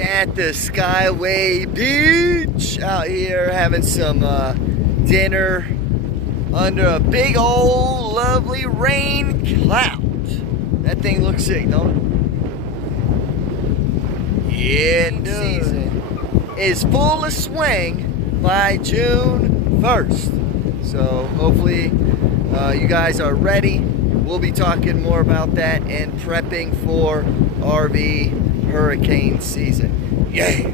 at the Skyway Beach out here having some dinner under a big old lovely rain cloud. That thing looks sick, don't it? Yeah, it does. Season is full of swing by June 1st. So hopefully you guys are ready. We'll be talking more about that and prepping for RV hurricane season. Yeah.